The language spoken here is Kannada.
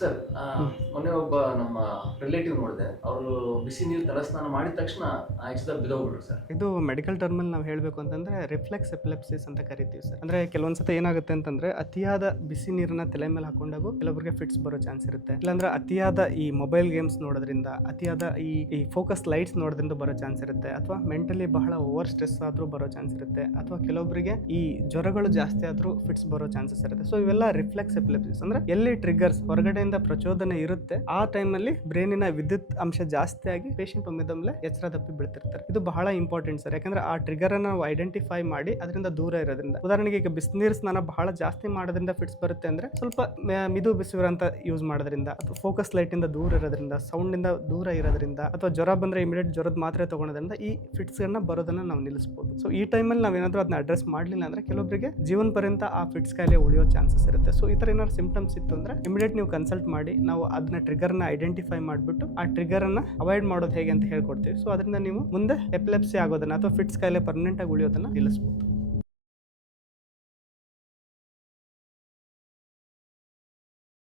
ಸರ್ ಮೊನ್ನೆ ಒಬ್ಬ ನಮ್ಮ ರಿಲೇಟಿವ್ ನೋಡಿದೆ. ಅವರು ಬಿಸಿ ನೀರು ತಲಸ್ನಾನ ಮಾಡಿದ ತಕ್ಷಣ ಆಕ್ಸಿದಾಗ ಬಿದ್ದೋಗ್ಬಿಟ್ರು ಸರ್. ಇದು ಮೆಡಿಕಲ್ ಟರ್ಮಲ್ಲಿ ನಾವು ಹೇಳಬೇಕು ಅಂತಂದ್ರೆ ರಿಫ್ಲೆಕ್ಸ್ ಎಪಿಲೆಪ್ಸಿಸ್ ಅಂತ ಕರಿತೀವಿ ಸರ್. ಅಂದ್ರೆ ಕೆಲವೊಂದ್ಸತಿ ಏನಾಗುತ್ತೆ ಅಂತಂದ್ರೆ ಅತಿಯಾದ ಬಿಸಿ ನೀರನ್ನ ತಲೆ ಮೇಲೆ ಹಾಕೊಂಡಾಗ ಕೆಲವರಿಗೆ ಫಿಟ್ಸ್ ಬರೋ ಚಾನ್ಸ್ ಇರುತ್ತೆ. ಇಲ್ಲಾಂದ್ರೆ ಅತಿಯಾದ ಈ ಮೊಬೈಲ್ ಗೇಮ್ಸ್ ನೋಡೋದ್ರಿಂದ, ಅತಿಯಾದ ಈ ಫೋಕಸ್ ಲೈಟ್ಸ್ ನೋಡೋದ್ರಿಂದ ಬರೋ ಚಾನ್ಸ್ ಇರುತ್ತೆ. ಅಥವಾ ಮೆಂಟಲಿ ಬಹಳ ಓವರ್ ಸ್ಟ್ರೆಸ್ ಆದ್ರೂ ಬರೋ ಚಾನ್ಸ್ ಇರುತ್ತೆ. ಅಥವಾ ಕೆಲವೊಬ್ಬರಿಗೆ ಈ ಜ್ವರಗಳು ಜಾಸ್ತಿ ಆದ್ರೂ ಫಿಟ್ಸ್ ಬರೋ ಚಾನ್ಸಸ್ ಇರುತ್ತೆ. ಸೊ ಇವೆಲ್ಲ ರಿಫ್ಲೆಕ್ಸ್ ಎಪಿಲೆಪ್ಸಿಸ್ ಅಂದ್ರೆ ಎಲ್ಲಿ ಟ್ರಿಗರ್ಸ್ ಹೊರಗಡೆಯಿಂದ ಪ್ರಚೋದನೆ ಇರುತ್ತೆ ಆ ಟೈಮಲ್ಲಿ ಬ್ರೈನಿನ ವಿದ್ಯುತ್ ಅಂಶ ಜಾಸ್ತಿ ಆಗಿ ಪೇಷಂಟ್ ಒಮ್ಮೆದೊಮ್ಮೆ ಎಚ್ಚರ ತಪ್ಪಿ ಬೀಳ್ತಿರ್ತಾರೆ. ಇದು ಬಹಳ ಇಂಪಾರ್ಟೆಂಟ್ ಸರ್. ಯಾಕಂದ್ರೆ ಆ ಟ್ರಿಗರ್ ಅನ್ನು ನಾವು ಐಡೆಂಟಿಫೈ ಮಾಡಿ ಅದರಿಂದ ದೂರ ಇರೋದ್ರಿಂದ, ಉದಾಹರಣೆಗೆ ಈಗ ಬಿಸಿನೀರು ಸ್ನಾನ ಬಹಳ ಜಾಸ್ತಿ ಮಾಡೋದ್ರಿಂದ ಫಿಟ್ಸ್ ಬರುತ್ತೆ ಅಂದ್ರೆ ಸ್ವಲ್ಪ ಮಿದು ಬಿಸಿನೀರು ಅಂತ ಯೂಸ್ ಮಾಡೋದ್ರಿಂದ, ಅಥವಾ ಫೋಕಸ್ ಲೈಟ್ ಇಂದ ದೂರ ಇರೋದ್ರಿಂದ, ಸೌಂಡ್ ಇಂದ ದೂರ ಇರೋದ್ರಿಂದ, ಅಥವಾ ಜ್ವರ ಬಂದ್ರೆ ಇಮಿಡಿಯೇಟ್ ಜ್ವರದ ಮಾತ್ರೆ ತಗೊಳೋದ್ರಿಂದ ಈ ಫಿಟ್ಸ್ ಗಳನ್ನ ಬರೋದನ್ನ ನಾವು ನಿಲ್ಲಿಸಬಹುದು. ಸೊ ಈ ಟೈಮಲ್ಲಿ ನಾವೇನಾದ್ರೂ ಅದನ್ನ ಅಡ್ರೆಸ್ ಮಾಡಲಿಲ್ಲ ಅಂದ್ರೆ ಕೆಲವೊಬ್ಬರಿಗೆ ಜೀವನ ಪರ್ಯಂತ ಆ ಫಿಟ್ಸ್ ಕಾಯಿಲೆ ಉಳಿಯೋ ಚಾನ್ಸಸ್ ಇರುತ್ತೆ. ಸೊ ಈ ತರ ಏನಾದ್ರು ಸಿಂಪ್ಟಮ್ಸ್ ಇತ್ತು ಅಂದ್ರೆ ಇಮಿಡಿಯೇಟ್ ನೀವು ಕನ್ಸಲ್ಟ್ ಮಾಡಿ ನಾವು ಅದನ್ನ ಟ್ರಿಗರ್ನ ಐಡೆಂಟಿಫೈ ಮಾಡಿಬಿಟ್ಟು ಆ ಟ್ರಿಗರ್ ಅನ್ನ ಅವಾಯ್ಡ್ ಮಾಡೋದು ಹೇಗೆ ಅಂತ ಹೇಳ್ಕೊಡ್ತೀವಿ. ಸೊ ಅದರಿಂದ ನೀವು ಮುಂದೆ ಎಪಿಲೆಪ್ಸಿ ಆಗೋದನ್ನ ಅಥವಾ ಫಿಟ್ಸ್ ಕಾಯಿಲೆ ಪರ್ಮನೆಂಟ್ ಆಗಿ ಉಳಿಯೋದನ್ನ ನಿಲ್ಲಿಸಬಹುದು.